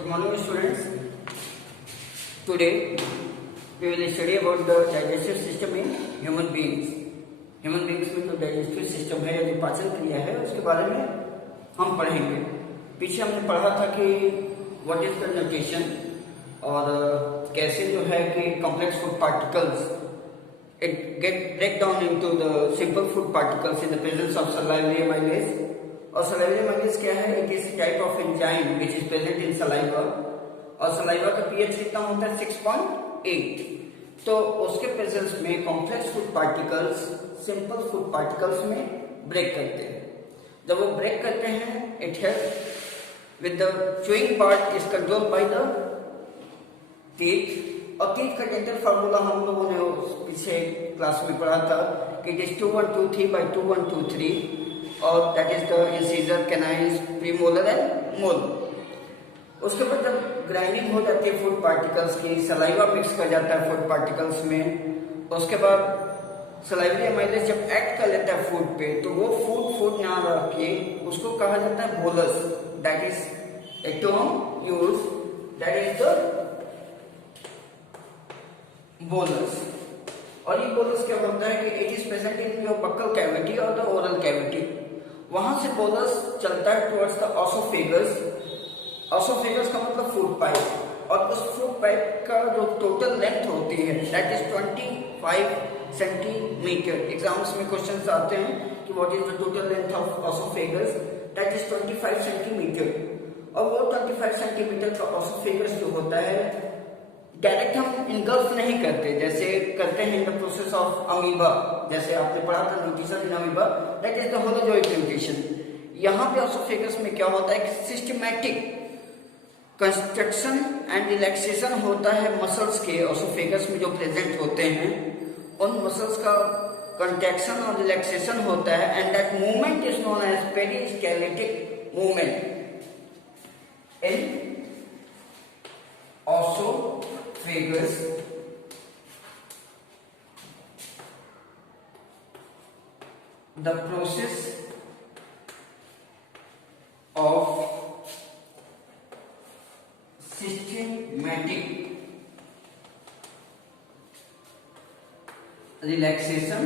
Good morning students. Today we will study about the digestive system in human beings. Human beings में जो digestive system है, जो पाचन क्रिया है, उसके बारे में हम पढ़ेंगे. पीछे हमने पढ़ा था कि what is the nutrition और कैसे जो है कि complex food particles it get break down into the simple food particles in the presence of salivary amylase. और salivary amylase क्या है? It is a type of enzyme which is present in saliva. और saliva का pH कितना होता है? 6.8. तो उसके प्रेजेंस में complex food particles simple food particles में ब्रेक करते हैं. जब वो ब्रेक करते हैं, it help with the chewing part is controlled by the teeth. और टीथ का डेंटल फार्मूला हम लोगों ने पीछे क्लास में पढ़ा था कि इट इज 2123 by 2123 और that is the incisor, canines, premolar and molar. उसके बाद जब ग्राइंडिंग हो जाती है फूड पार्टिकल्स की, सलाइवा मिक्स कर जाता है फूड पार्टिकल्स में, उसके बाद सलाइवरी अमाइलेज जब एक्ट कर लेता है फूड पे, तो वो फूड ना रख के उसको कहा जाता है बोलस. दैट इज एक term use, that is the bolus. और ये बोलस क्या होता है कि it is present in your buccal cavity और द ओरल कैविटी. वहां से बोलस चलता है टुवर्ड्स द ऑसोफेगस. ऑसोफेगस का मतलब फूड पाइप, और उस फूड पाइप का जो टोटल लेंथ होती है दैट इज 25 सेंटीमीटर. एग्जाम्स में क्वेश्चंस आते हैं कि what is the total length of oesophagus, that is 25 centimetre. और वो 25 सेंटीमीटर का ऑसोफेगस जो होता है डायरेक्ट हम इनगल्फ नहीं करते जैसे करते हैं in the process of amoeba. जैसे आपने पढ़ा था nutrition in amoeba, that is the holozoic nutrition. यहाँ पे ऑसोफेगस में क्या होता है कि सिस्टमैटिक कंस्ट्रक्शन एंड रिलैक्सेशन होता है मसल्स के ऑसोफेगस में जो प्रेजेंट होते हैं. उन मसल्स का कंट्रैक्शन और रिलैक्सेशन होता है and that movement is known as peristaltic movement in oesophagus. The process of systematic relaxation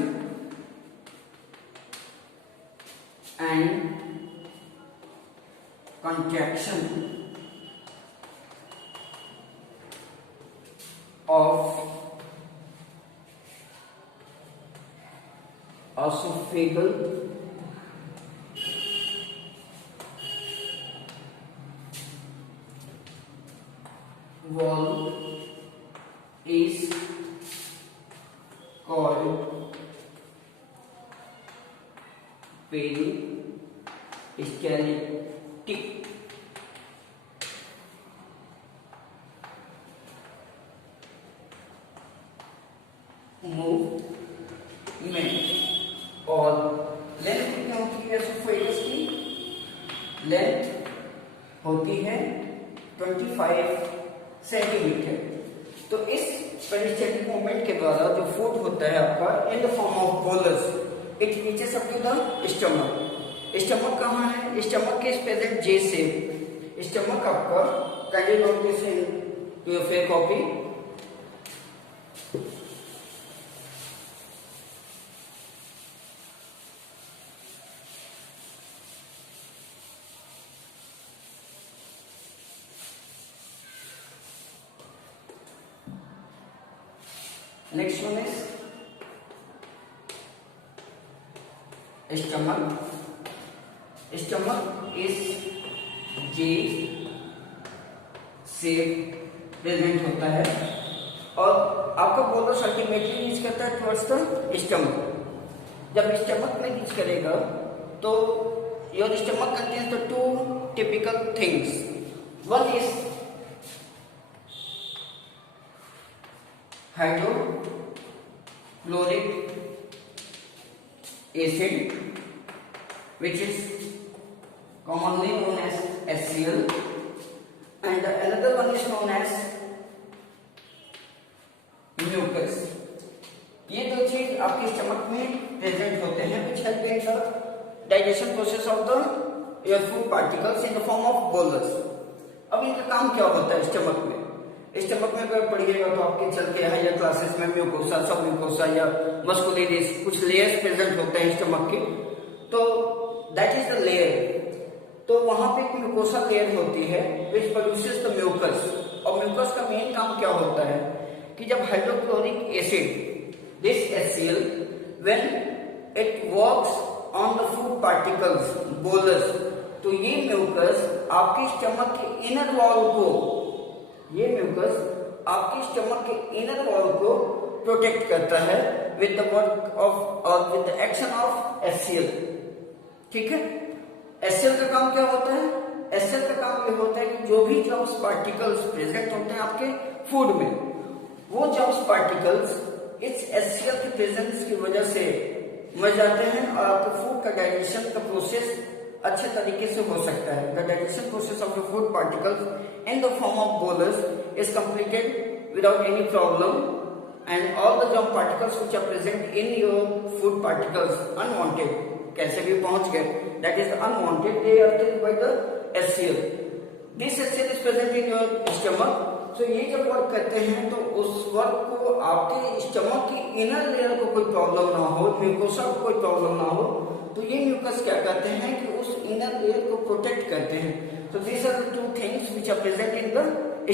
and contraction of esophageal wall is called peristaltic movement. और लेंथ कितनी होती है एसोफेगस की? लेंथ होती है 25 सेंटीमीटर. तो इस पेरिस्टेलिक मूवमेंट के द्वारा जो फूड होता है आपका in the form of bolus, it reaches up to the stomach. Stomach कहाँ है? स्टमक के प्रेजेंट जे शेप. स्टमक आपका kindly note this in your fair copy. Next one is stomach. Stomach is J shape present होता है और आपका bolus ultimately reach करता है टुवर्ड्स द स्टमक. जब स्टमक में रीच करेगा तो your stomach contains the two typical things. One is hydrochloric acid which is commonly known as HCl, and another one is known as mucus. ये दो चीज आपके स्टमक में प्रेजेंट होते हैं which help in the digestion process of the your food particles in the form of bolus. अब इनका काम क्या होता है स्टमक में? स्टमक में अगर पढ़िएगा तो आपके चल के हायर क्लासेस में म्यूकोसा, सब म्यूकोसा या मस्कुलिनिस कुछ लेयर्स प्रेजेंट होते हैं स्टमक के, तो दैट इज द लेयर। तो वहां पे एक म्यूकोसा लेयर होती है विच प्रोड्यूसेस द म्यूकस। और म्यूकस का मेन काम क्या होता है कि जब hydrochloric acid this HCl when it works on the food particles bolus, तो ये म्यूकस आपके स्टमक के इनर वॉल को, ये म्यूकस आपके स्टमक के इनर वॉल को प्रोटेक्ट करता है विद द वर्क ऑफ और with the action of HCl। ठीक है, HCl का काम क्या होता है? HCl का काम ये होता है कि जो भी जर्म्स पार्टिकल्स प्रेजेंट होते हैं आपके फूड में, वो जर्म्स पार्टिकल्स इस HCl की प्रेजेंस की वजह से मर जाते हैं और आपके फूड का डाइजेशन का प्रोसेस अच्छे तरीके से हो सकता है। The digestion process of the food particles in the form of bolus is completed without any problem and all the germ particles which are present in your food particles unwanted, कैसे भी पहुंच गए, that is unwanted, they are killed by the HCl। This HCl is present in your stomach. तो ये जब work करते हैं तो उस वर्क को आपके स्टमक की इनर लेयर को कोई प्रॉब्लम ना हो, म्यूकोसा को कोई प्रॉब्लम ना हो, तो ये म्यूकस क्या करते हैं कि उस इनर लेयर को प्रोटेक्ट करते हैं। तो this are the two things which are present in the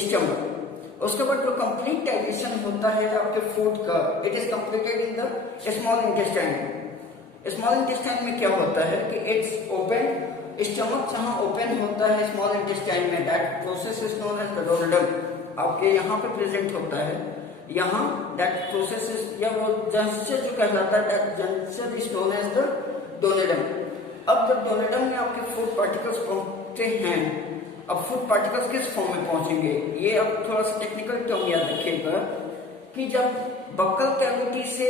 stomach. उसके बाद जो कंप्लीट डाइजेशन होता है आपके फूड का, it is completed in the small intestine. Small intestine में क्या होता है कि इट्स ओपन, स्टमक जहां ओपन होता है स्मॉल इंटेस्टाइन में, that process is known as the duodenum, आपके यहाँ पे प्रेजेंट होता है। यहाँ दैट प्रोसेस इज, या वो जंक्शन जो कहलाता है, that junction is known as the duodenum. अब जब डोनेडम में आपके फूड पार्टिकल्स पहुंचते हैं, अब फूड पार्टिकल्स किस फॉर्म में पहुंचेंगे, ये अब थोड़ा सा टेक्निकल टर्म याद रखिएगा कि जब बक्कल कैविटी से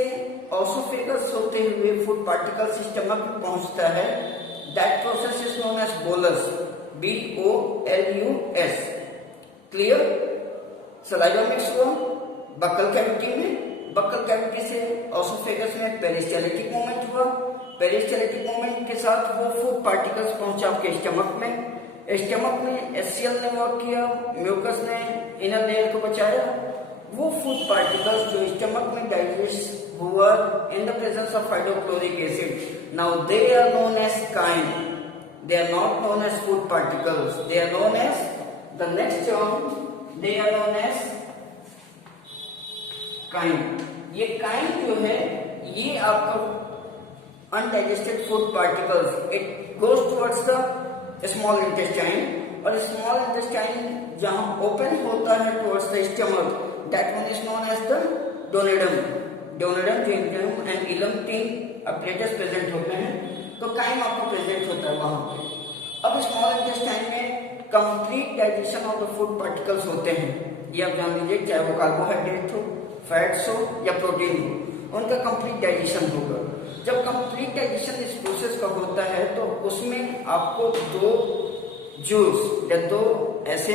ऑसोफेगस होते हुए फूड पार्टिकल्स स्टमक में पहुंचता है, that process is known as bolus, BOLUS। Clear? Saliva mix हुआ बक्कल कैविटी में, बक्कल कैविटी से ऑसोफेगस में पेरिस्टाल्टिक मूवमेंट हुआ, पेरिस्टाल्टिक मूवमेंट के साथ वो फूड पार्टिकल्स पहुंचे आपके स्टमक में, स्टमक में HCl ने वर्क किया, म्यूकस ने इनर लेयर को बचाया, वो फूड पार्टिकल्स जो स्टमक में डाइजेस्ट हुआ in the presence of hydrochloric acid, now they are known as chyme, they are not known as food particles, they are known as the next term, they are known as chyme. ये chyme जो है ये आपका undigested food particles, it goes towards the small intestine, और small intestine जहां open होता है towards the stomach, that one is known as the duodenum. Duodenum, jejunum and ileum तीन अपरेटस प्रेजेंट होते हैं, तो काइन आपको प्रेजेंट होता है वहां पे। अब स्मॉल इंटेस्टाइन में complete digestion of the food particles होते हैं, ये आप जान लीजिए, चाहे वो कार्बोहाइड्रेट हो, फैट्स हो या प्रोटीन हो, उनका कंप्लीट डाइजेशन होगा। जब कंप्लीट डाइजेशन इस प्रोसेस का होता है तो उसमें आपको दो जूस या दो ऐसे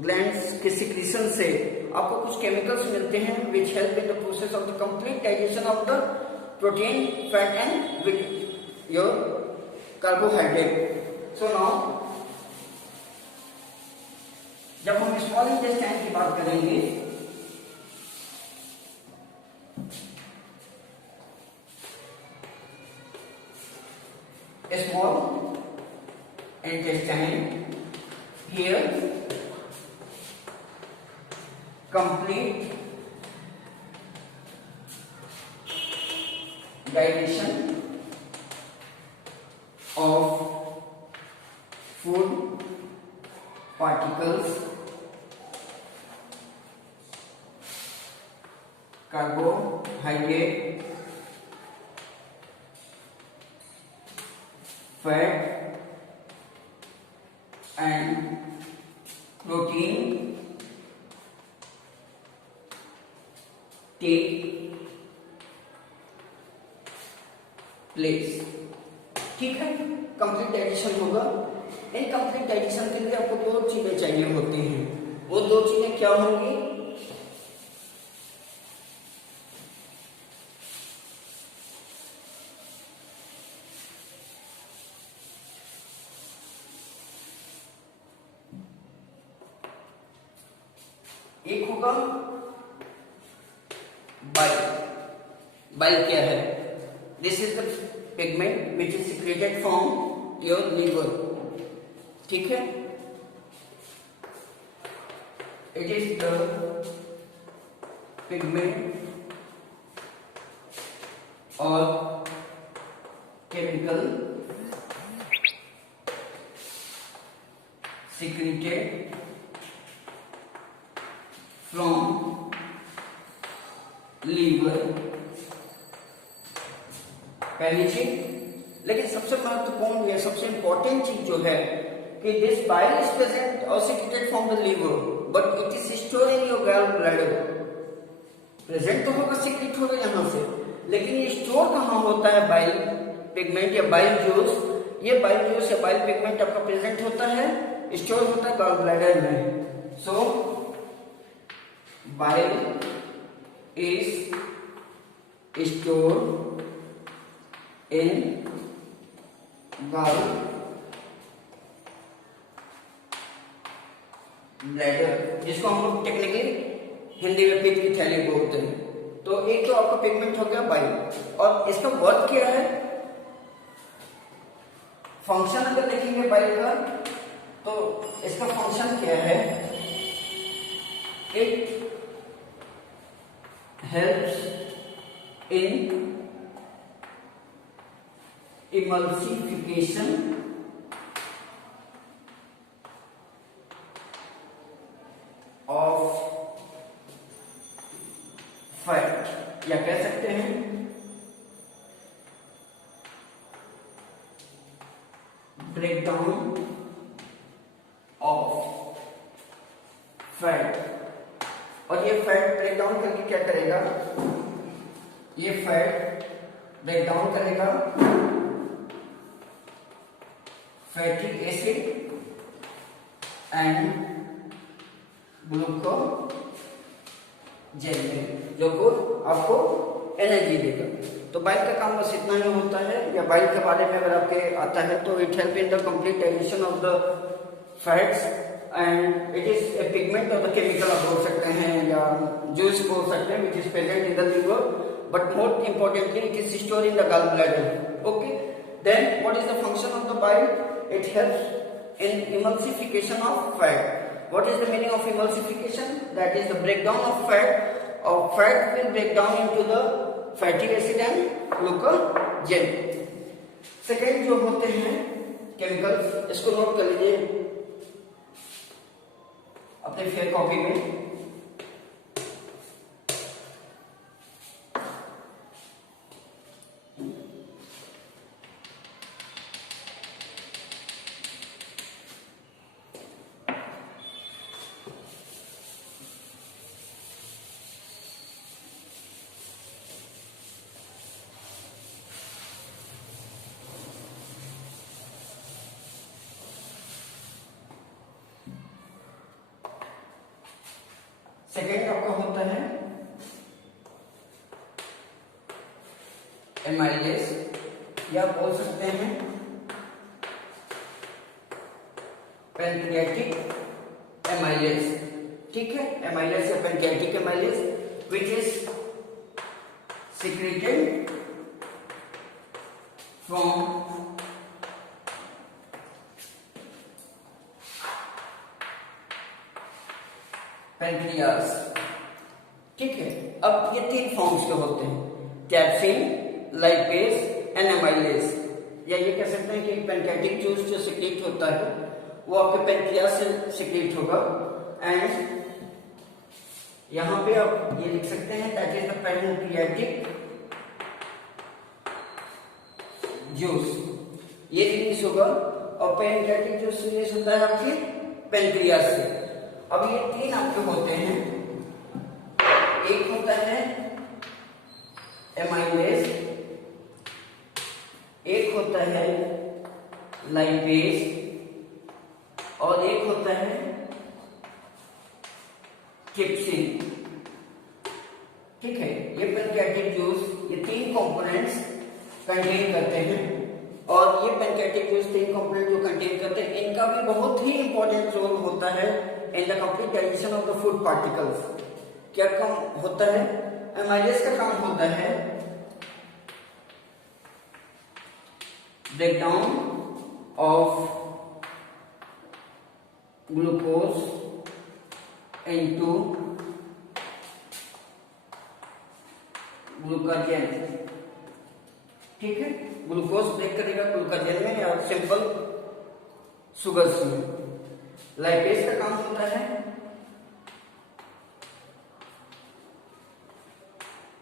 ग्लैंड्स के सिक्रीशन से आपको कुछ केमिकल्स मिलते हैं which help in the process of the complete digestion of the protein, fat and your carbohydrate. So now जब हम स्मॉल इंटेस्टाइन की बात करेंगे, small intestine, here complete digestion of food particles, carbohydrate, fat and protein take place। ठीक है, complete digestion होगा। In complete digestion के लिए आपको दो चीजें चाहिए होती हैं, वो दो चीजें क्या होंगी? एक होगा बाइल। बाइल क्या है? This is the pigment which is secreted from your liver, ठीक है। इट इज द पिगमेंट और केमिकल secreted from liver, पहली चीज। लेकिन सबसे महत्वपूर्ण या सबसे इंपॉर्टेंट चीज जो है कि दिस बाइल इज प्रेजेंट और secreted from the liver but it is stored in your gallbladder। Present तो होगा, सीक्रेट होगा यहां से, लेकिन ये स्टोर कहां होता है? बाइल पिगमेंट या बाइल जूस, ये बाइल जूस या बाइल पिगमेंट आपका प्रेजेंट होता है, स्टोर होता है गॉल ब्लैडर में। So bile is store in gall bladder, जिसको हम लोग टेक्निकली हिंदी में पित्त की थैली बोलते हैं। तो एक तो आपका पिगमेंट हो गया बाइल, और इसका वर्क क्या है, फंक्शन अगर देखेंगे बाइल का तो इसका फंक्शन क्या है? It helps in emulsification of fat, या कह सकते हैं ब्रेकडाउन ऑफ फैट। और ये फैट ब्रेकडाउन करके क्या करेगा? ये फैट ब्रेकडाउन करेगा फैटिक एसिड एंड ग्लूकोजेन, जो को आपको एनर्जी देगा। तो बाइल का काम बस इतना ही होता है, या बाइल के बारे में अगर आपके आता है तो it help in the complete digestion of the fats and it is a pigment और द केमिकल आप बोल सकते हैं या जूस बोल सकते हैं which is present in the liver, but more importantly it is store in the gall bladder. Okay, then what is the function of the bile? It helps in emulsification of fat. What is the meaning of emulsification? That is the breakdown of fat. Or fat will break down into the fatty acid and glucogen. Second जो होते हैं chemicals, इसको note कर लीजिए अपने fair copy में। Second आपका होता है एमाइलेज, या बोल सकते हैं पैनक्रियाटिक एमाइलेज, ठीक है। एमाइलेज या pancreatic amylase which is secreted from pancreas, ठीक है। अब ये तीन फॉर्म्स के होते हैं, कैप्सिन, लाइपेज एंड एमाइलेज, या ये कह सकते हैं कि पैनक्रियाटिक जूस जो सिक्रेट होता है वो आपके पैनक्रियास से सिक्रेट होगा। एंड यहां पे आप ये लिख सकते हैं that is the pancreatic juice, ये रिलीज होगा, और पैनक्रियाटिक जूस रिलीज होता है आपके पैनक्रियास से। अब ये तीन आपके होते हैं, एक होता है एमाइलेज, एक होता है लाइपेज, और एक होता है कैप्सिन, ठीक है। ये पैनक्रियाटिक जूस ये तीन कंपोनेंट्स कंटेन करते हैं, और ये पैनक्रियाटिक जूस तीन कंपोनेंट जो कंटेन करते हैं इनका भी बहुत ही इंपॉर्टेंट रोल होता है इन the complete digestion of the food particles. क्या काम होता है? एमाइलेज का काम होता है ब्रेकडाउन ऑफ ग्लूकोज इनटू ग्लूकाजेन। ठीक है, ग्लूकोज ब्रेक करेगा ग्लूकाजेन में या सिंपल शुगर्स में। लाइपेज का काम होता है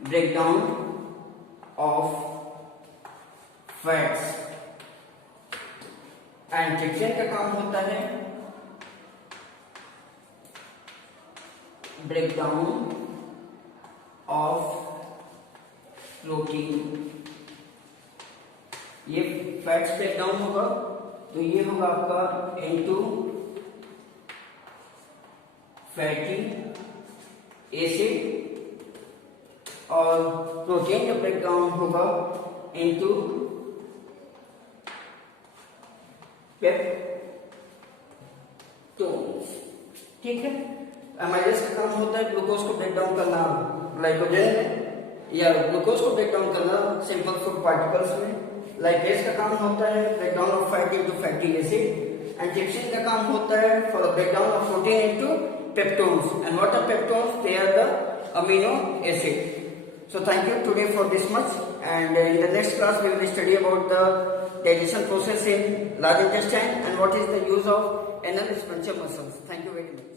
breakdown of fats. And trypsin का काम होता है ब्रेकडाउन ऑफ प्रोटीन। ये फैट्स ब्रेकडाउन होगा तो ये होगा आपका इनटू फैटी एसिड, और प्रोटीन का ब्रेकडाउन होगा इनटू पेप्टोन्स। ठीक है, एमाइलेज का काम होता है ग्लूकोज को ब्रेकडाउन करना ग्लाइकोजन में या ग्लूकोज को ब्रेकडाउन करना सिंपल फूड पार्टिकल्स में। लाइपेज का काम होता है breakdown of fat into fatty acid. And trypsin का काम होता है for breakdown of protein into peptones. And what are peptones? They are the amino acid. So thank you today for this much, and in the next class we will study about the digestion process in large intestine and what is the use of anal sphincter muscles. Thank you very much.